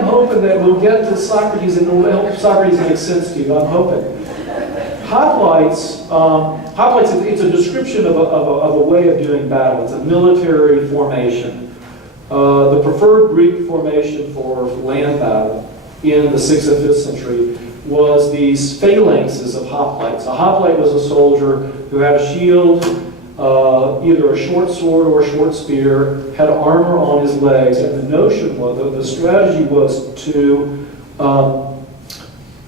I'm hoping that we'll get to Socrates and it'll help Socrates make sense to you. I'm hoping. Hoplites, it's a description of a way of doing battle. It's a military formation. The preferred Greek formation for land battle in the 6th and 5th century was these phalanxes of hoplites. A hoplite was a soldier who had a shield, either a short sword or a short spear, had armor on his legs, and the notion was, the strategy was to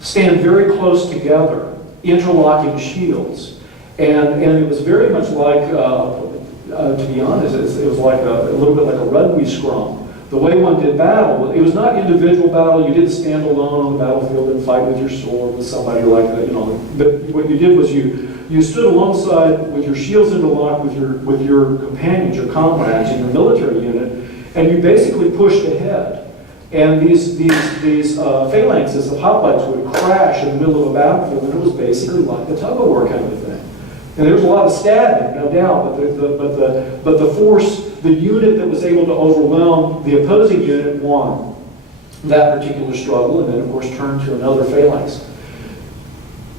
stand very close together, interlocking shields. And it was very much like, to be honest, it was like a little bit like a rugby scrum. The way one did battle, it was not individual battle. You didn't stand alone on the battlefield and fight with your sword with somebody like that, you know. But what you did was you stood alongside with your shields interlocked with your companions, your comrades in your military unit, and you basically pushed ahead. And these phalanxes of hoplites would crash in the middle of a battlefield, and it was basically like a tug-of-war kind of thing. And there was a lot of stabbing, no doubt, but the force, the unit that was able to overwhelm the opposing unit won that particular struggle, and then of course turned to another phalanx.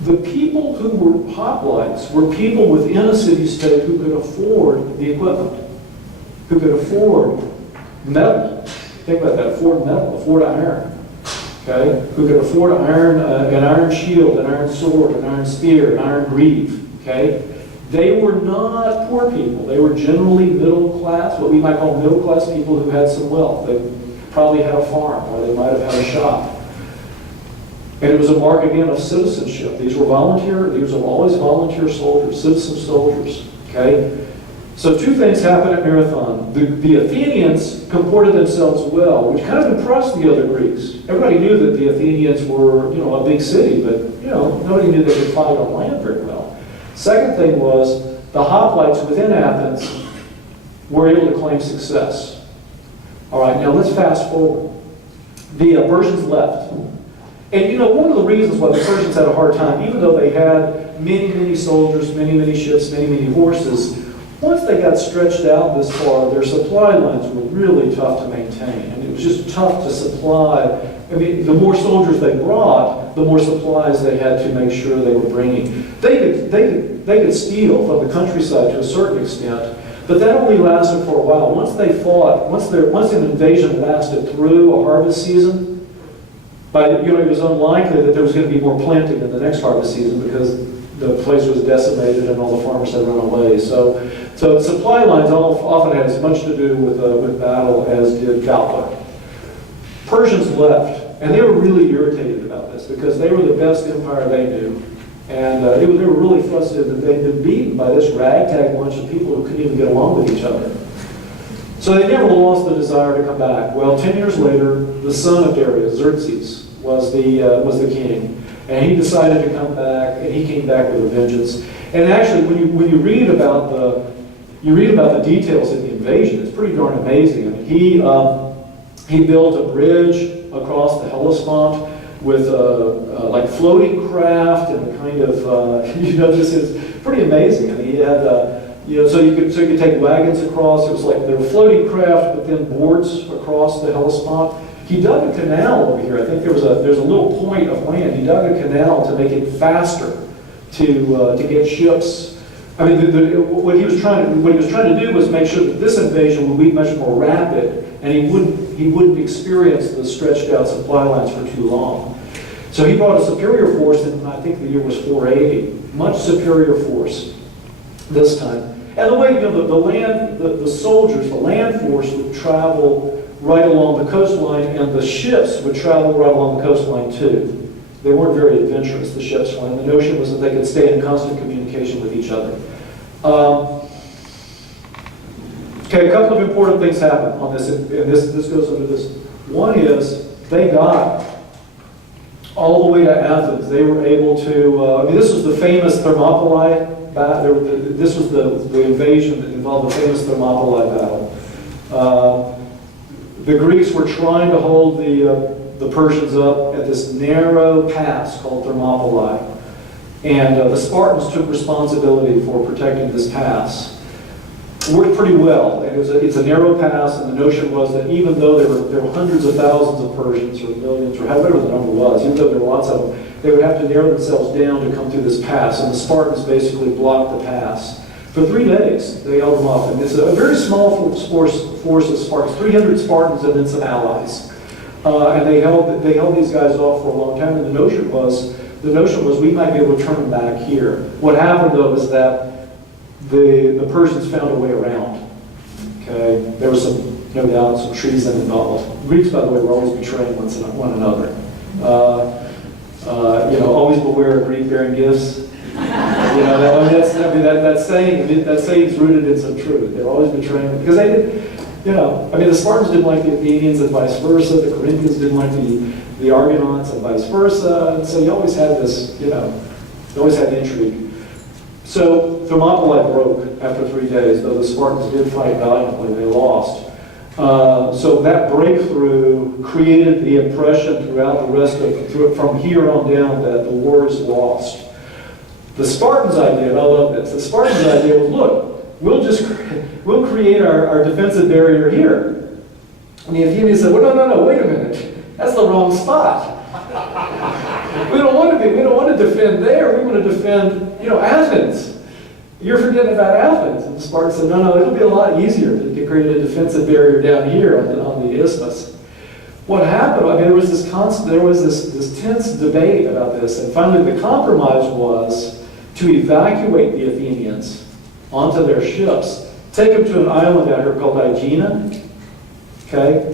The people who were hoplites were people within a city-state who could afford the equipment, who could afford metal. Think about that, afford metal, afford iron. Okay? Who could afford iron, an iron shield, an iron sword, an iron spear, an iron greave. Okay? They were not poor people. They were generally middle class, what we might call middle class people who had some wealth. They probably had a farm, or they might have had a shop. And it was a mark, again, of citizenship. These were always volunteer soldiers, citizen soldiers. Okay? So two things happened at Marathon. The Athenians comported themselves well, which kind of impressed the other Greeks. Everybody knew that the Athenians were, a big city, but, nobody knew they could fight on land very well. Second thing was, the hoplites within Athens were able to claim success. All right, now let's fast forward. The Persians left. And one of the reasons why the Persians had a hard time, even though they had many soldiers, many ships, many horses, once they got stretched out this far, their supply lines were really tough to maintain. And it was just tough to supply. I mean, the more soldiers they brought, the more supplies they had to make sure they were bringing. They could steal from the countryside to a certain extent, but that only lasted for a while. Once they fought, once an invasion lasted through a harvest season, it was unlikely that there was going to be more planting in the next harvest season because the place was decimated and all the farmers had run away. So supply lines often had as much to do with battle as did valor. Persians left, and they were really irritated about this because they were the best empire they knew. And they were really frustrated that they'd been beaten by this ragtag bunch of people who couldn't even get along with each other. So they never lost the desire to come back. Well, 10 years later, the son of Darius, Xerxes, was the king. And he decided to come back, and he came back with a vengeance. And actually, when you read about the details of the invasion, it's pretty darn amazing. I mean, he built a bridge across the Hellespont with like floating craft and kind of this is pretty amazing. I mean, he had so you could take wagons across. It was like there were floating craft, but then boards across the Hellespont. He dug a canal over here. I think there's a little point of land. He dug a canal to make it faster to get ships. I mean, what he was trying to do was make sure that this invasion would be much more rapid, and he wouldn't experience the stretched out supply lines for too long. So he brought a superior force, and I think the year was 480, much superior force this time. And the way the soldiers, the land force would travel right along the coastline, and the ships would travel right along the coastline too. They weren't very adventurous, the ships were, and the notion was that they could stay in constant communication with each other. Okay, a couple of important things happen on this, and this goes under this. One is, they got all the way to Athens. They were able to, this was the famous Thermopylae battle. This was the invasion that involved the famous Thermopylae battle. The Greeks were trying to hold the Persians up at this narrow pass called Thermopylae. And the Spartans took responsibility for protecting this pass. worked pretty well. And it's a narrow pass, and the notion was that even though there were hundreds of thousands of Persians, or millions, or however the number was, even though there were lots of them, they would have to narrow themselves down to come through this pass, and the Spartans basically blocked the pass. For 3 days, they held them off, and it's a very small force of Spartans, 300 Spartans and then some allies. And they held these guys off for a long time, and the notion was we might be able to turn them back here. What happened, though, is that the Persians found a way around. Okay, there was no doubt, some treason involved. Greeks, by the way, were always betraying one another. Always beware of Greek bearing gifts. That saying's rooted in some truth. They're always betraying them because they did. The Spartans didn't like the Athenians and vice versa. The Corinthians didn't like the Argonauts and vice versa. And so you always had this, you always had intrigue. So Thermopylae broke after 3 days, though the Spartans did fight valiantly. They lost. So that breakthrough created the impression throughout the rest from here on down that the war is lost. The Spartans' idea, and I love this, the Spartans' idea was, look, we'll create our defensive barrier here. And the Athenians said, well, no, wait a minute. That's the wrong spot. We don't want to defend there. We want to defend, Athens. You're forgetting about Athens. And the Spartans said, no, it'll be a lot easier to create a defensive barrier down here on the isthmus. What happened, there was this tense debate about this, and finally the compromise was to evacuate the Athenians onto their ships, take them to an island out here called Aegina. Okay?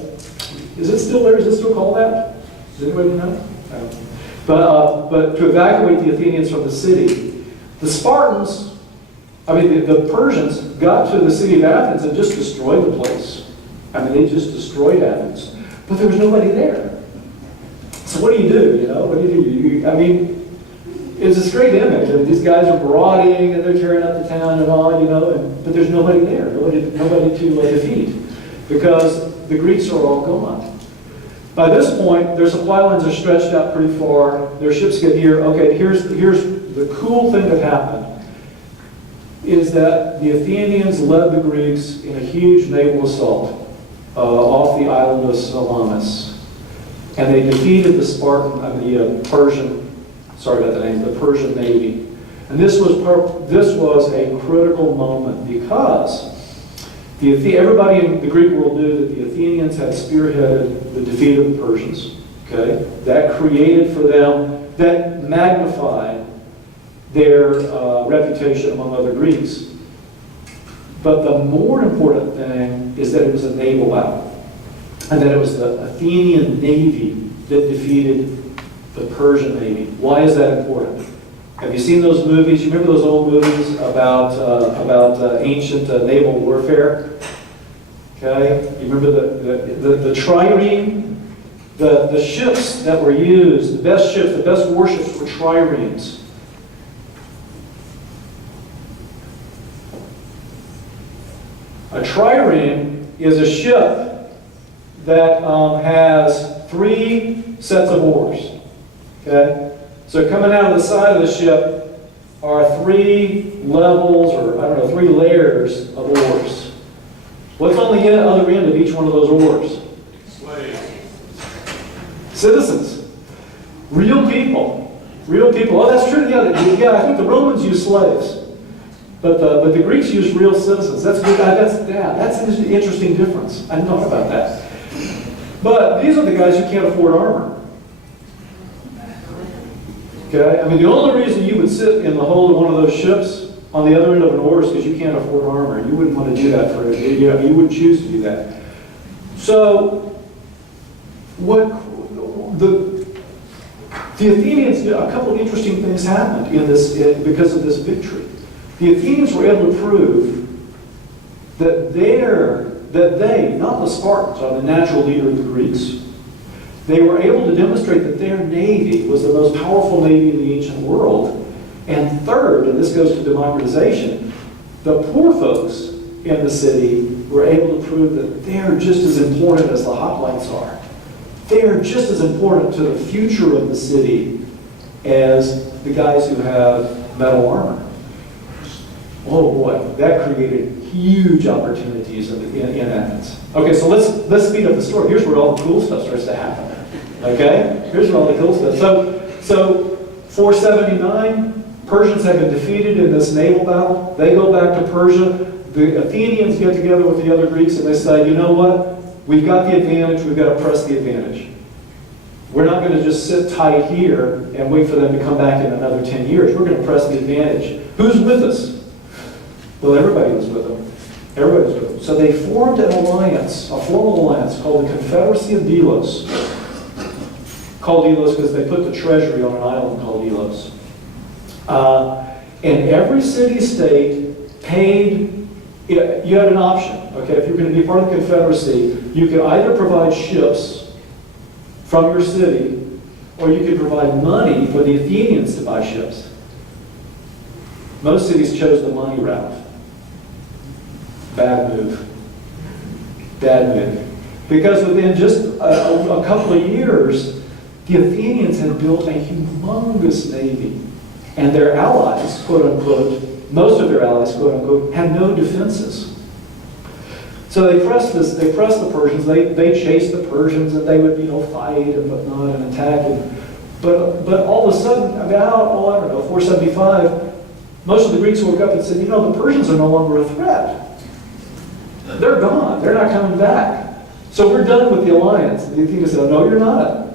Is it still there? Is it still called that? Does anybody know? No. But to evacuate the Athenians from the city, the Spartans, the Persians got to the city of Athens and just destroyed the place. They just destroyed Athens. But there was nobody there. So what do? What do you do? It's a straight image. These guys are marauding and they're tearing up the town and all, but there's nobody there, nobody to defeat, because the Greeks are all gone. By this point, their supply lines are stretched out pretty far. Their ships get here. Okay, here's the cool thing that happened, is that the Athenians led the Greeks in a huge naval assault off the island of Salamis. And they defeated the Persian Navy. And this was a critical moment because everybody in the Greek world knew that the Athenians had spearheaded the defeat of the Persians. Okay? That created for them, that magnified their reputation among other Greeks. But the more important thing is that it was a naval battle, and that it was the Athenian Navy that defeated the Persian Navy. Why is that important? Have you seen those movies? You remember those old movies about ancient naval warfare? Okay, you remember the trireme, the ships that were used, the best ships, the best warships were triremes. A trireme is a ship that has 3 sets of oars. Okay? So coming out of the side of the ship are 3 levels, or 3 layers of oars. What's on the other end of each one of those oars? Slaves. Citizens. Real people. Real people. Oh, that's true. Yeah, I think the Romans used slaves. But the Greeks used real citizens. That's good. That's an interesting difference. I didn't know about that. But these are the guys who can't afford armor. Okay? The only reason you would sit in the hold of one of those ships on the other end of an oar is because you can't afford armor. You wouldn't want to do that you wouldn't choose to do that. So, the Athenians, a couple of interesting things happened because of this victory. The Athenians were able to prove that they, not the Spartans, are the natural leader of the Greeks. They were able to demonstrate that their navy was the most powerful navy in the ancient world. And third, and this goes to democratization, the poor folks in the city were able to prove that they're just as important as the hoplites are. They're just as important to the future of the city as the guys who have metal armor. Oh boy, that created huge opportunities in Athens. Okay, so let's speed up the story. Here's where all the cool stuff starts to happen. Okay, here's where all the cool stuff. So 479, Persians have been defeated in this naval battle. They go back to Persia. The Athenians get together with the other Greeks and they say, you know what? We've got the advantage. We've got to press the advantage. We're not going to just sit tight here and wait for them to come back in another 10 years. We're going to press the advantage. Who's with us? Well, everybody was with them. Everybody was with them. So they formed an alliance, a formal alliance called the Confederacy of Delos. Called Delos because they put the treasury on an island called Delos. And every city-state paid, you had an option. Okay, if you're going to be part of the Confederacy, you could either provide ships from your city, or you could provide money for the Athenians to buy ships. Most cities chose the money route. Bad move. Bad move. Because within just a couple of years, the Athenians had built a humongous navy. And their allies, quote unquote, most of their allies, quote unquote, had no defenses. So they pressed the Persians, they chased the Persians, and they would, fight and whatnot and attack. But all of a sudden, about, I don't know, 475, most of the Greeks woke up and said, the Persians are no longer a threat. They're gone. They're not coming back. So we're done with the alliance. And the Athenians said, no, you're not.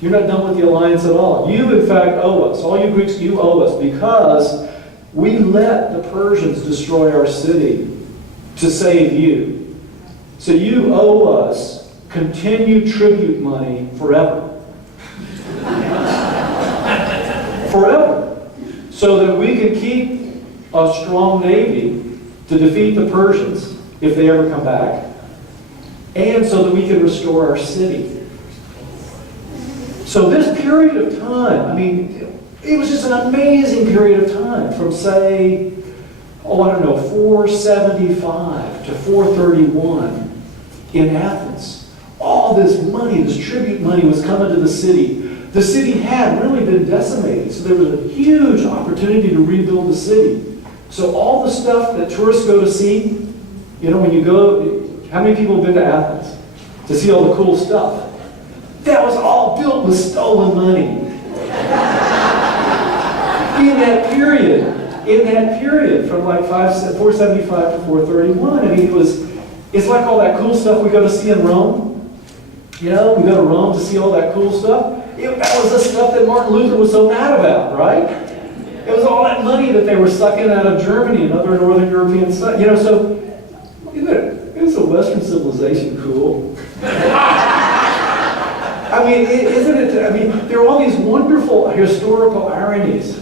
You're not done with the alliance at all. You, in fact, owe us. All you Greeks, you owe us because we let the Persians destroy our city to save you. So you owe us continued tribute money forever. Forever. So that we can keep a strong navy to defeat the Persians if they ever come back, and so that we can restore our city. So this period of time, it was just an amazing period of time from, say, 475 to 431 in Athens. All this money, this tribute money was coming to the city. The city had really been decimated, so there was a huge opportunity to rebuild the city. So all the stuff that tourists go to see, when you go, how many people have been to Athens to see all the cool stuff? That was all built with stolen money. In that period from like 475 to 431, it's like all that cool stuff we go to see in Rome. We go to Rome to see all that cool stuff. That was the stuff that Martin Luther was so mad about, right? It was all that money that they were sucking out of Germany and other Northern European stuff. So isn't a Western civilization cool? Isn't it? There are all these wonderful historical ironies.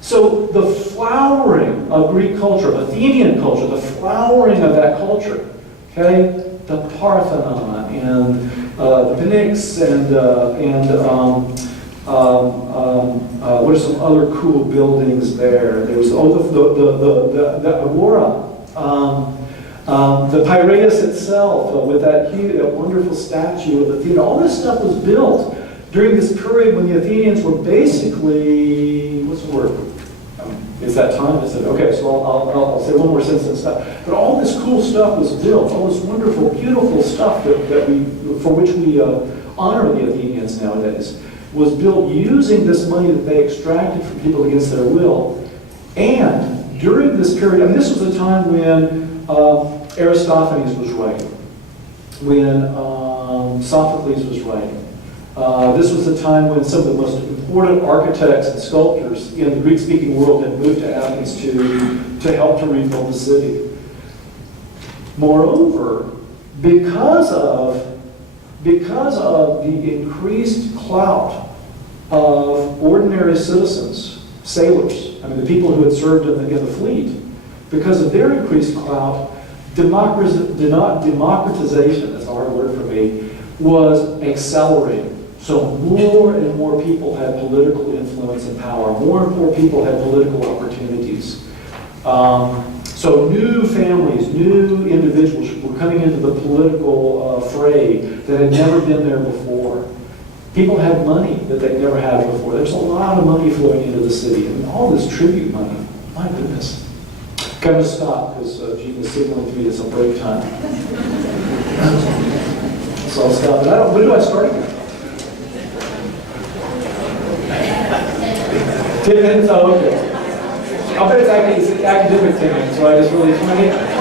So the flowering of Greek culture, of Athenian culture, the flowering of that culture, okay, the Parthenon and the Pnyx and what are some other cool buildings there? There was the Agora. The Piraeus itself, with that wonderful statue of Athena, all this stuff was built during this period when the Athenians were basically, what's the word? Is that time? Is it? Okay, so I'll say one more sentence and stuff. But all this cool stuff was built, all this wonderful, beautiful stuff for which we honor the Athenians nowadays, was built using this money that they extracted from people against their will. And during this period, this was a time when Aristophanes was writing, when Sophocles was writing. This was a time when some of the most important architects and sculptors in the Greek-speaking world had moved to Athens to help to rebuild the city. Moreover, because of the increased clout of ordinary citizens, sailors, the people who had served in the fleet, because of their increased clout, democratization, that's a hard word for me, was accelerating. So more and more people had political influence and power. More and more people had political opportunities. So new families, new individuals were coming into the political fray that had never been there before. People had money that they'd never had before. There's a lot of money flowing into the city. All this tribute money, my goodness. Kind of stop because Gene is signaling to me it's a break time. So I'll stop. And when do I start again? 10 minutes? Oh, okay. I'll bet it's academic 10 minutes, so I just really 20.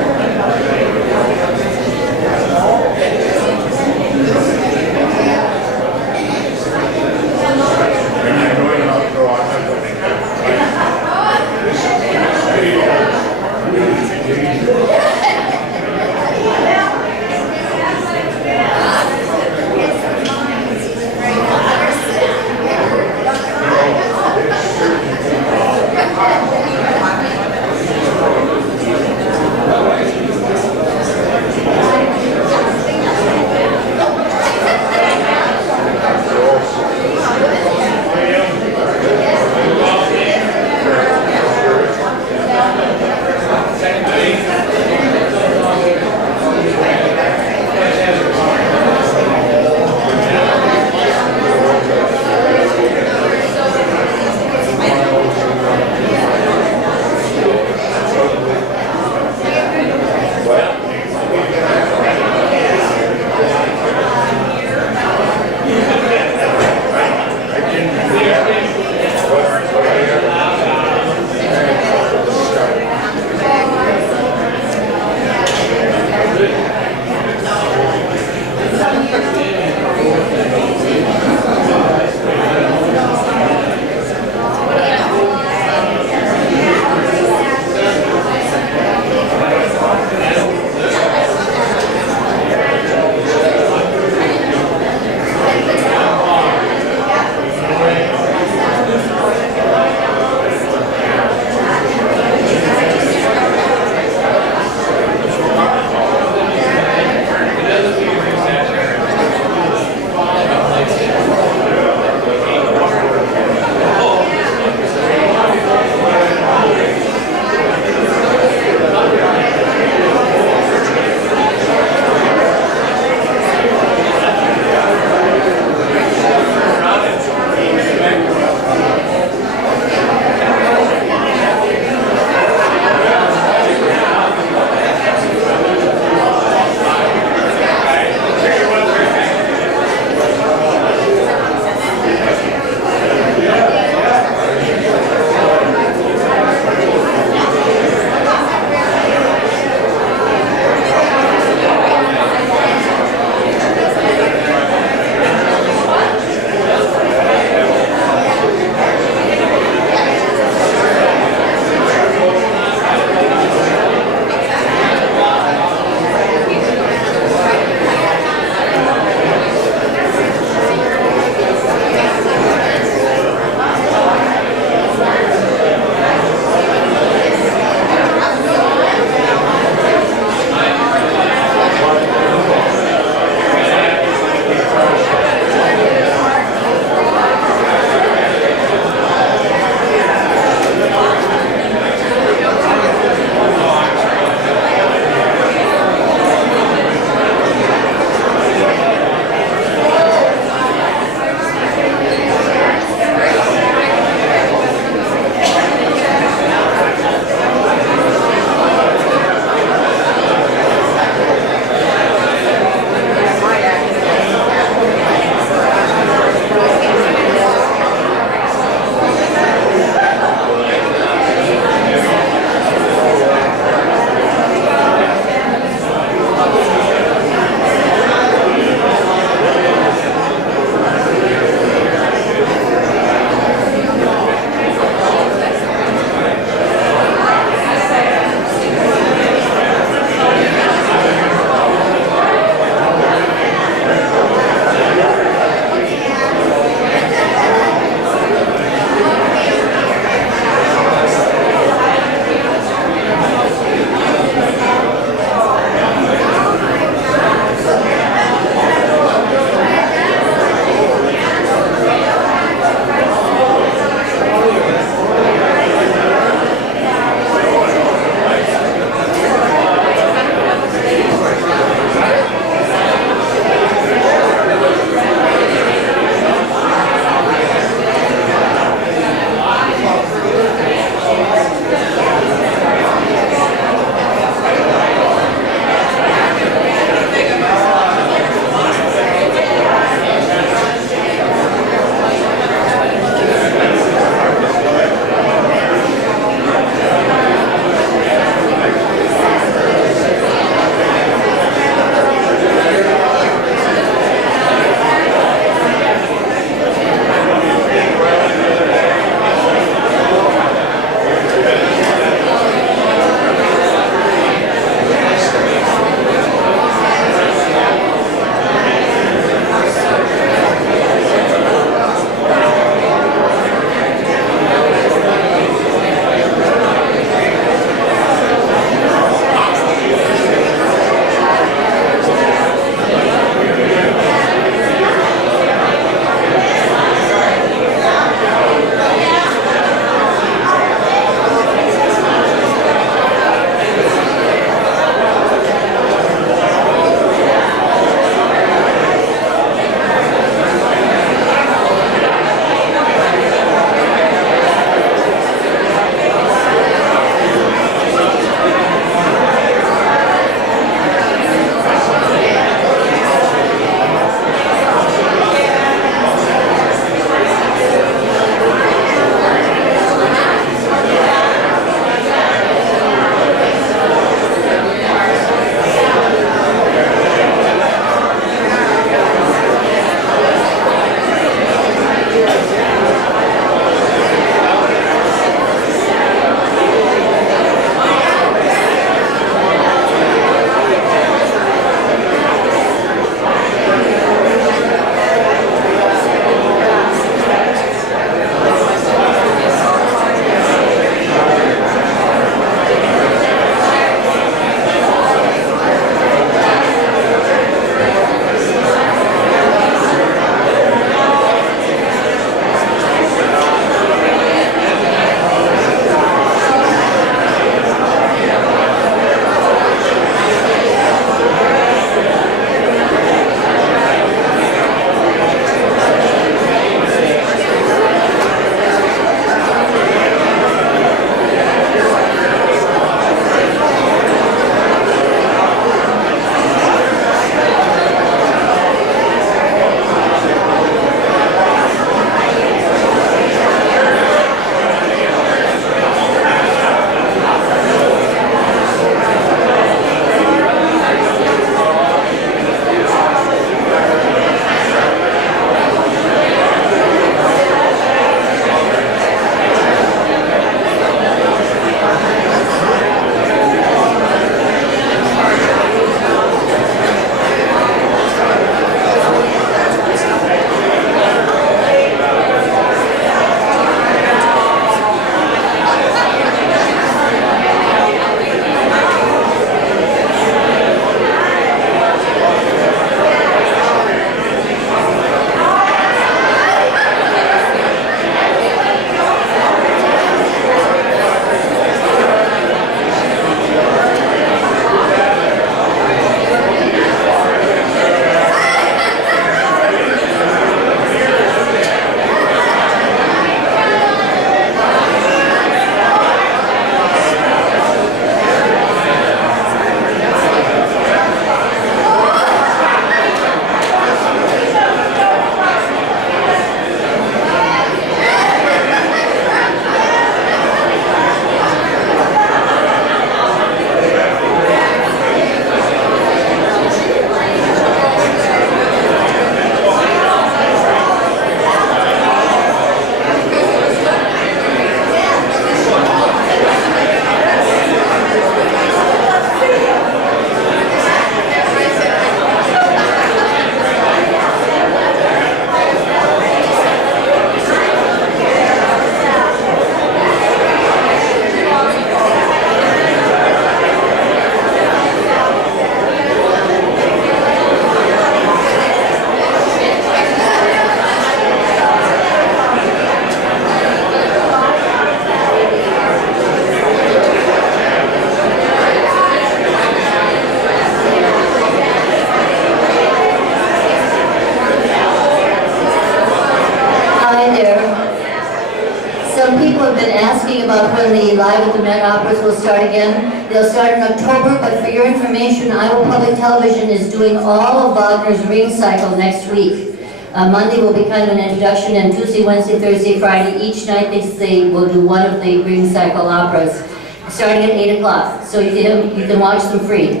asking about when the Live at the Met operas will start again. They'll start in October, but for your information, Iowa Public Television is doing all of Wagner's Ring Cycle next week. Monday will be kind of an introduction, and Tuesday, Wednesday, Thursday, Friday, each night they will do one of the Ring Cycle operas, starting at 8 o'clock. So you can watch them free.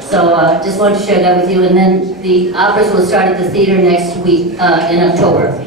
So just wanted to share that with you. And then the operas will start at the theater next week in October.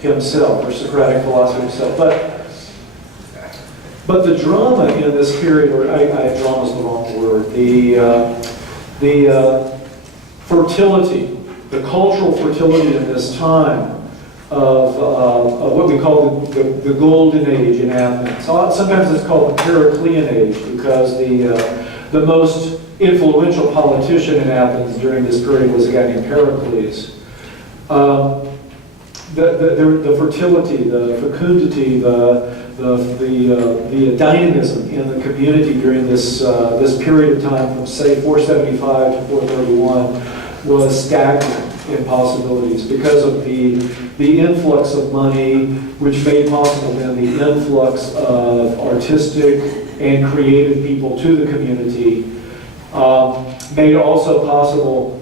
Himself, or Socratic philosophy himself, but the drama in this period, or drama is the wrong word, the fertility, the cultural fertility in this time of what we call the golden age in Athens. Sometimes it's called the Periclean age because the most influential politician in Athens during this period was a guy named Pericles. The fertility, the fecundity, the dynamism in the community during this period of time from say 475 to 431 was stagnant in possibilities because of the influx of money, which made possible then the influx of artistic and creative people to the community, made also possible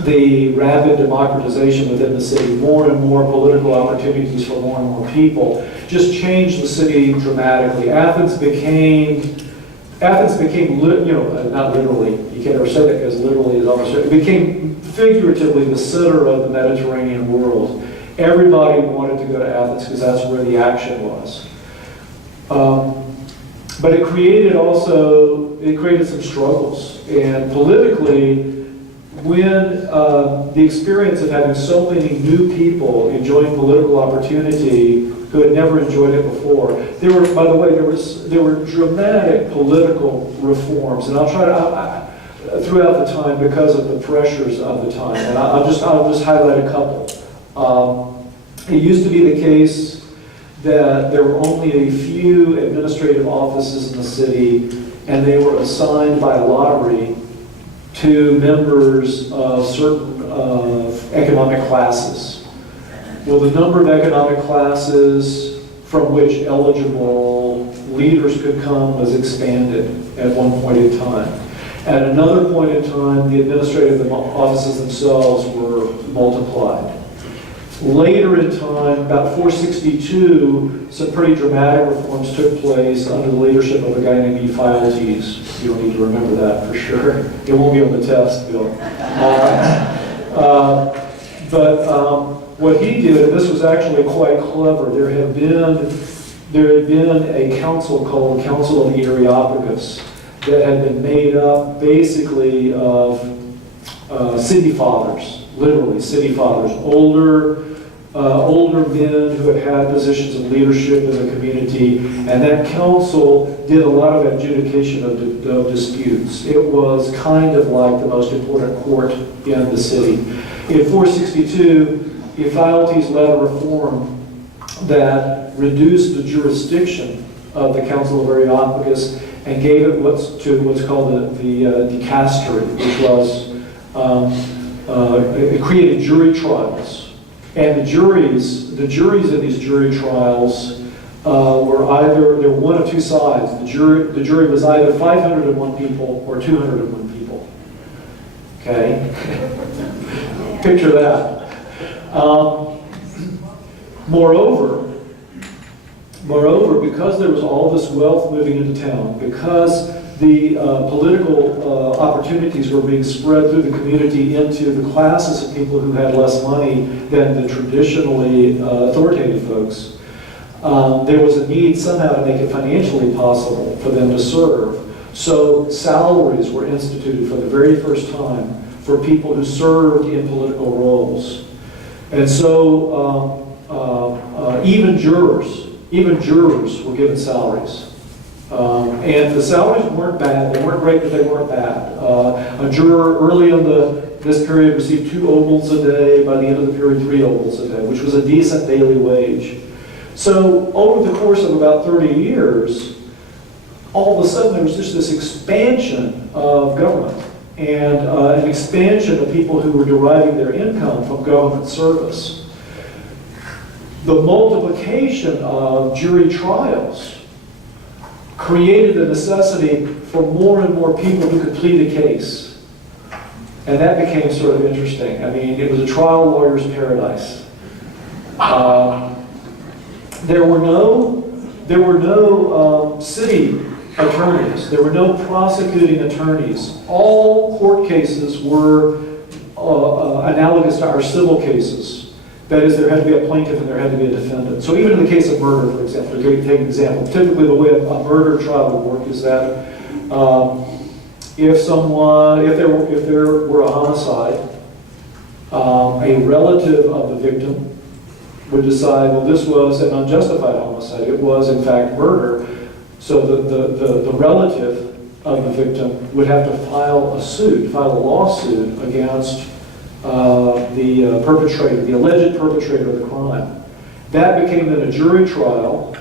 the rapid democratization within the city, more and more political opportunities for more and more people, just changed the city dramatically. Athens became, not literally, you can't ever say that because literally is almost, it became figuratively the center of the Mediterranean world. Everybody wanted to go to Athens because that's where the action was. But it created some struggles, and politically, when the experience of having so many new people enjoying political opportunity who had never enjoyed it before, there were dramatic political reforms, and I'll try to throughout the time because of the pressures of the time, and I'll just highlight a couple. It used to be the case that there were only a few administrative offices in the city, and they were assigned by lottery to members of certain economic classes. Well, the number of economic classes from which eligible leaders could come was expanded at one point in time. At another point in time, the administrative offices themselves were multiplied. Later in time, about 462, some pretty dramatic reforms took place under the leadership of a guy named Ephialtes. You don't need to remember that for sure. It won't be on the test, Bill. what he did, and this was actually quite clever, there had been a council called Council of the Areopagus that had been made up basically of city fathers, literally city fathers, older men who had had positions of leadership in the community, and that council did a lot of adjudication of disputes. It was kind of like the most important court in the city. In 462, Ephialtes led a reform that reduced the jurisdiction of the Council of Areopagus and gave it what's called the dicastery, which was it created jury trials. And the juries in these jury trials were either, there were one of two sides. The jury was either 501 people or 201 people. Okay? Picture that. Moreover, because there was all this wealth moving into town, because the political opportunities were being spread through the community into the classes of people who had less money than the traditionally authoritative folks, there was a need somehow to make it financially possible for them to serve. So salaries were instituted for the very first time for people who served in political roles. And so even jurors were given salaries. And the salaries weren't bad. They weren't great, but they weren't bad. A juror early in this period received 2 obols a day. By the end of the period, 3 obols a day, which was a decent daily wage. So over the course of about 30 years, all of a sudden there was just this expansion of government and an expansion of people who were deriving their income from government service. The multiplication of jury trials created the necessity for more and more people who could plead a case. And that became sort of interesting. I mean, it was a trial lawyer's paradise. There were no city attorneys. There were no prosecuting attorneys. All court cases were analogous to our civil cases. That is, there had to be a plaintiff and there had to be a defendant. So even in the case of murder, for example, to take an example, typically the way a murder trial would work is that if there were a homicide, a relative of the victim would decide, well, this was an unjustified homicide. It was, in fact, murder. So the relative of the victim would have to file a lawsuit against the perpetrator, the alleged perpetrator of the crime. That became then a jury trial,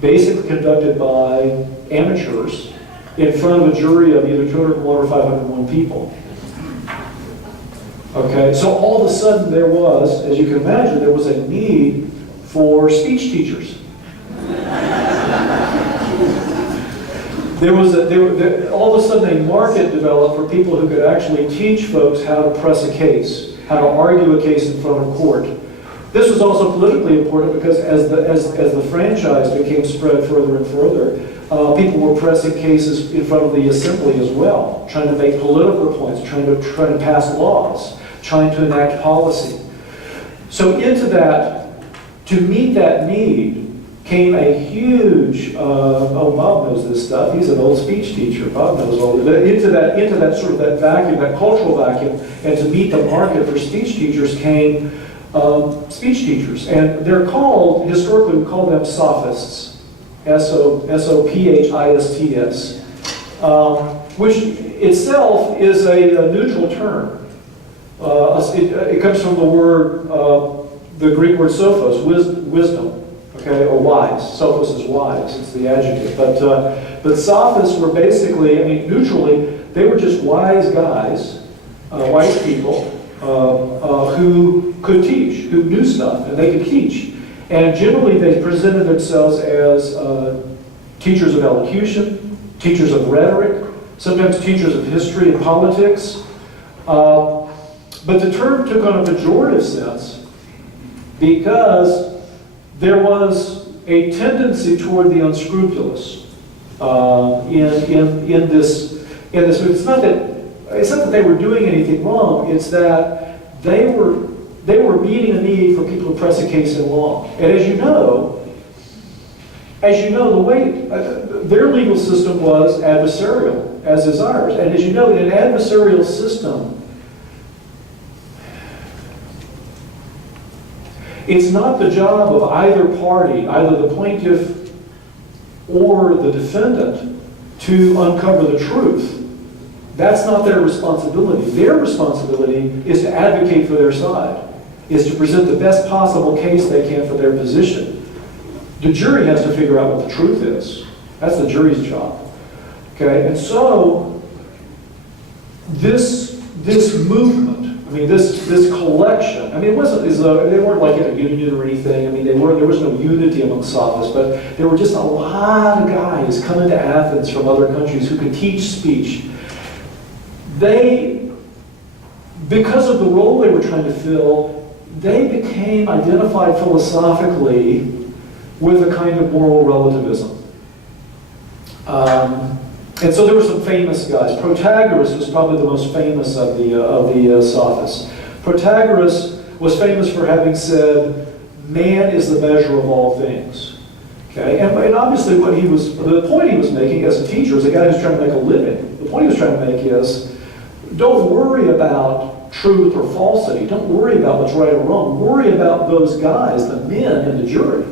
basically conducted by amateurs in front of a jury of either 201 or 501 people. Okay, so all of a sudden there was, as you can imagine, there was a need for speech teachers. All of a sudden a market developed for people who could actually teach folks how to press a case, how to argue a case in front of court. This was also politically important because as the franchise became spread further and further, people were pressing cases in front of the assembly as well, trying to make political points, trying to pass laws, trying to enact policy. So to meet that need, came a huge, Bob knows this stuff, he's an old speech teacher, Bob knows all of that, into that sort of that vacuum, that cultural vacuum, and to meet the market for speech teachers came speech teachers. And they're called, historically we call them sophists, S-O-P-H-I-S-T-S, which itself is a neutral term. It comes from the word, the Greek word sophos, wisdom. Okay, or wise. Sophos is wise. It's the adjective. But sophists were basically, I mean, neutrally, they were just wise guys, wise people who could teach, who knew stuff, and they could teach. And generally, they presented themselves as teachers of elocution, teachers of rhetoric, sometimes teachers of history and politics. But the term took on a pejorative sense because there was a tendency toward the unscrupulous in this. It's not that they were doing anything wrong. It's that they were meeting a need for people to press a case in law. And as you know, the way their legal system was adversarial, as is ours. And as you know, in an adversarial system, it's not the job of either party, either the plaintiff or the defendant, to uncover the truth. That's not their responsibility. Their responsibility is to advocate for their side, is to present the best possible case they can for their position. The jury has to figure out what the truth is. That's the jury's job. Okay, and so this movement, I mean, this collection, I mean, it wasn't as though they weren't like in a union or anything. I mean, there was no unity among sophists, but there were just a lot of guys coming to Athens from other countries who could teach speech. They, because of the role they were trying to fill, they became identified philosophically with a kind of moral relativism. And so there were some famous guys. Protagoras was probably the most famous of the sophists. Protagoras was famous for having said, "Man is the measure of all things." Okay, and obviously the point he was making as a teacher, as a guy who's trying to make a living, the point he was trying to make is, don't worry about truth or falsity. Don't worry about what's right or wrong. Worry about those guys, the men in the jury.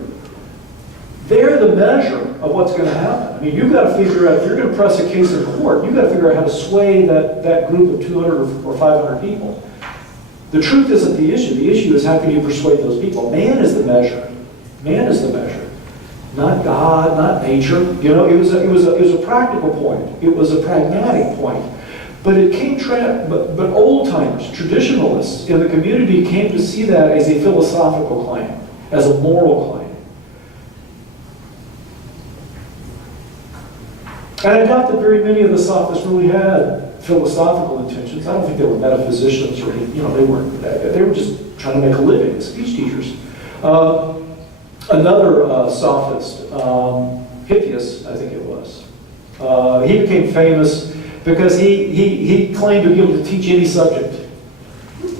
They're the measure of what's going to happen. I mean, you've got to figure out, if you're going to press a case in court, you've got to figure out how to sway that group of 200 or 500 people. The truth isn't the issue. The issue is how can you persuade those people. Man is the measure. Man is the measure. Not God, not nature. You know, it was a practical point. It was a pragmatic point. But it came, but old-timers, traditionalists in the community came to see that as a philosophical claim, as a moral claim. And I doubt that very many of the sophists really had philosophical intentions. I don't think they were metaphysicians or, you know, they were just trying to make a living as speech teachers. Another sophist, Hippias, I think it was, he became famous because he claimed to be able to teach any subject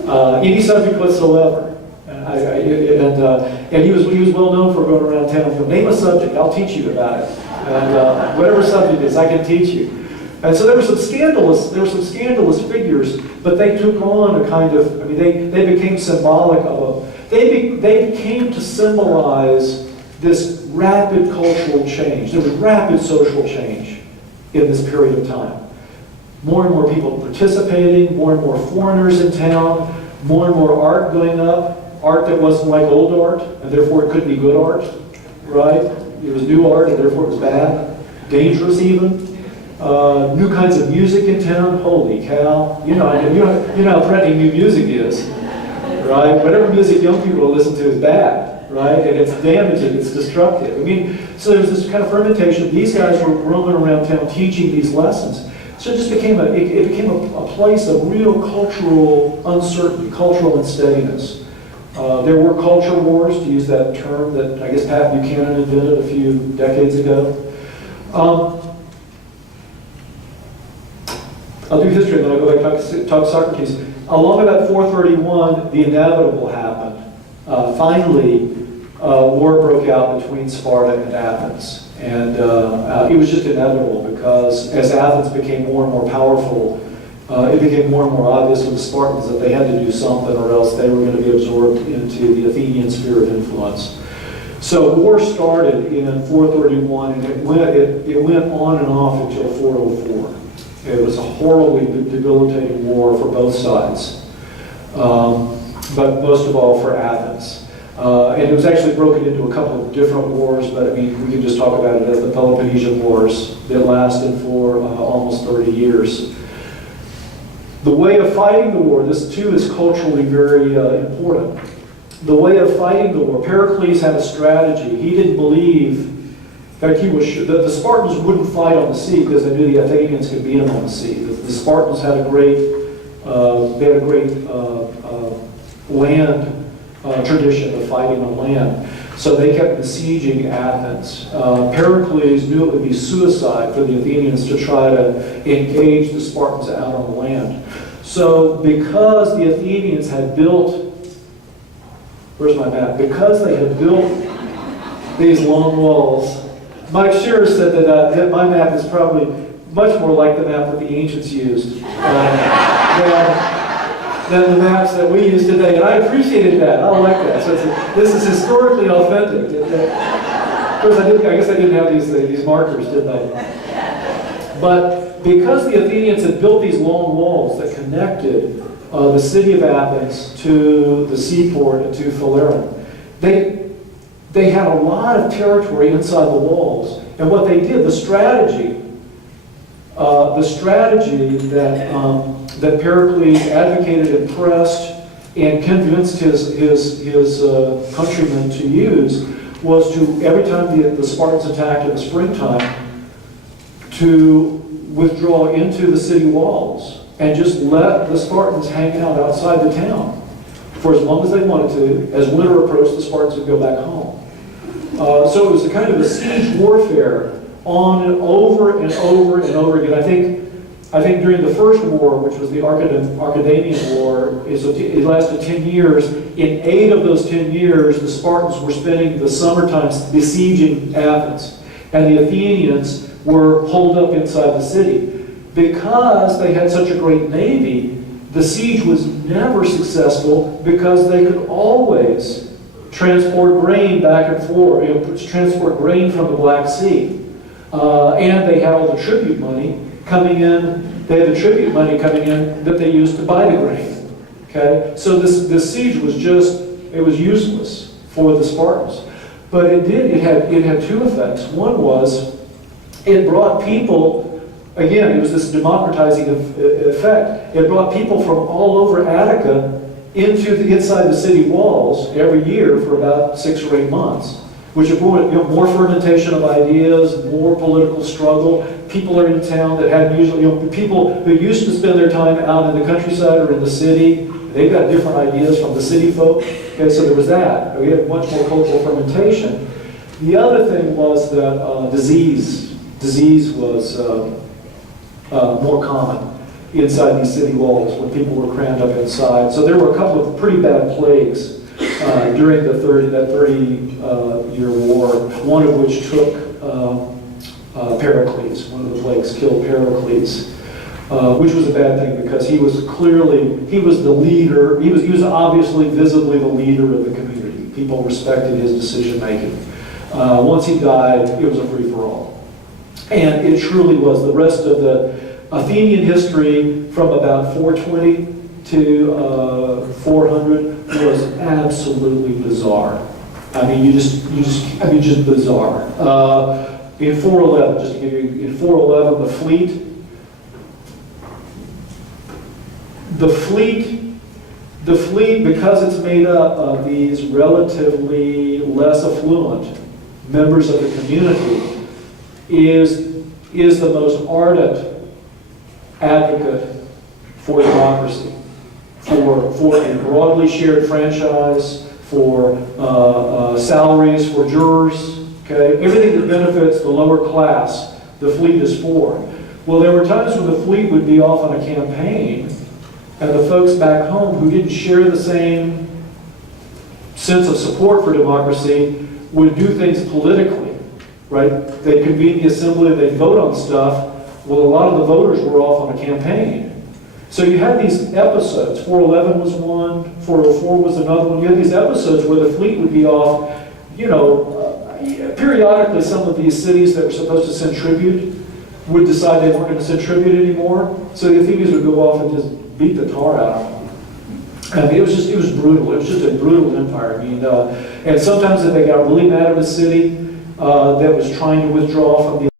whatsoever. And he was well known for going around town. Name a subject, I'll teach you about it. And whatever subject it is, I can teach you. And so there were some scandalous figures, but they took on a kind of, I mean, they became symbolic of they came to symbolize this rapid cultural change. There was rapid social change in this period of time. More and more people participating, more and more foreigners in town, more and more art going up, art that wasn't like old art, and therefore it couldn't be good art, right? It was new art, and therefore it was bad, dangerous even. New kinds of music in town. Holy cow! You know how threatening new music is, right? Whatever music young people listen to is bad, right? And it's damaging, it's destructive. I mean, so there's this kind of fermentation. These guys were roaming around town teaching these lessons. So it just became a place of real cultural uncertainty, cultural unsteadiness. There were culture wars, to use that term that I guess Pat Buchanan invented a few decades ago. I'll do history and then I'll go back and talk Socrates. Along about 431, the inevitable happened. Finally, war broke out between Sparta and Athens. And it was just inevitable because as Athens became more and more powerful, it became more and more obvious to the Spartans that they had to do something or else they were going to be absorbed into the Athenian sphere of influence. So war started in 431 and it went on and off until 404. It was a horribly debilitating war for both sides, but most of all for Athens. And it was actually broken into a couple of different wars, but I mean, we can just talk about it as the Peloponnesian Wars that lasted for almost 30 years. The way of fighting the war, this too is culturally very important. The way of fighting the war, Pericles had a strategy. He didn't believe, in fact, he was sure that the Spartans wouldn't fight on the sea because they knew the Athenians could beat them on the sea. The Spartans had a great, land tradition of fighting on land. So they kept besieging Athens. Pericles knew it would be suicide for the Athenians to try to engage the Spartans out on the land. So because the Athenians had built where's my map? Because they had built these long walls. Mike Shearer said that my map is probably much more like the map that the ancients used than the maps that we use today. And I appreciated that. I like that. So this is historically authentic. Of course, I guess I didn't have these markers, didn't I? But because the Athenians had built these long walls that connected the city of Athens to the seaport and to Phalerum, they had a lot of territory inside the walls. And what they did, the strategy that Pericles advocated and pressed and convinced his countrymen to use was to, every time the Spartans attacked in the springtime, to withdraw into the city walls and just let the Spartans hang out outside the town for as long as they wanted to. As winter approached, the Spartans would go back home. So it was a kind of a siege warfare on and over and over and over again. I think during the first war, which was the Archidanian War, it lasted 10 years. In 8 of those 10 years, the Spartans were spending the summertime besieging Athens. And the Athenians were holed up inside the city. Because they had such a great navy, the siege was never successful because they could always transport grain back and forth, transport grain from the Black Sea. And they had all the tribute money coming in. They had the tribute money coming in that they used to buy the grain. Okay? So this siege was it was useless for the Spartans. But it had 2 effects. One was, it brought people, again, it was this democratizing effect. It brought people from all over Attica inside the city walls every year for about 6 or 8 months, which brought more fermentation of ideas, more political struggle. People are in town that hadn't usually, people who used to spend their time out in the countryside or in the city, they got different ideas from the city folk. Okay, so there was that. We had much more cultural fermentation. The other thing was that disease was more common inside these city walls when people were crammed up inside. So there were a couple of pretty bad plagues during that 30-year war, one of which took Pericles. One of the plagues killed Pericles, which was a bad thing because he was the leader. He was obviously, visibly the leader of the community. People respected his decision making. Once he died, it was a free-for-all. And it truly was. The rest of the Athenian history from about 420 to 400 was absolutely bizarre. I mean, just bizarre. In 411, just to give you, in 411, the fleet, because it's made up of these relatively less affluent members of the community, is the most ardent advocate for democracy, for a broadly shared franchise, for salaries for jurors, okay? Everything that benefits the lower class, the fleet is for. Well, there were times when the fleet would be off on a campaign, and the folks back home who didn't share the same sense of support for democracy would do things politically, right? They'd convene the assembly, they'd vote on stuff. Well, a lot of the voters were off on a campaign. So you had these episodes. 411 was one, 404 was another one. You had these episodes where the fleet would be off, periodically some of these cities that were supposed to send tribute would decide they weren't going to send tribute anymore. So the Athenians would go off and just beat the tar out of them. I mean, it was brutal. It was just a brutal empire. I mean, and sometimes if they got really mad at a city that was trying to withdraw from the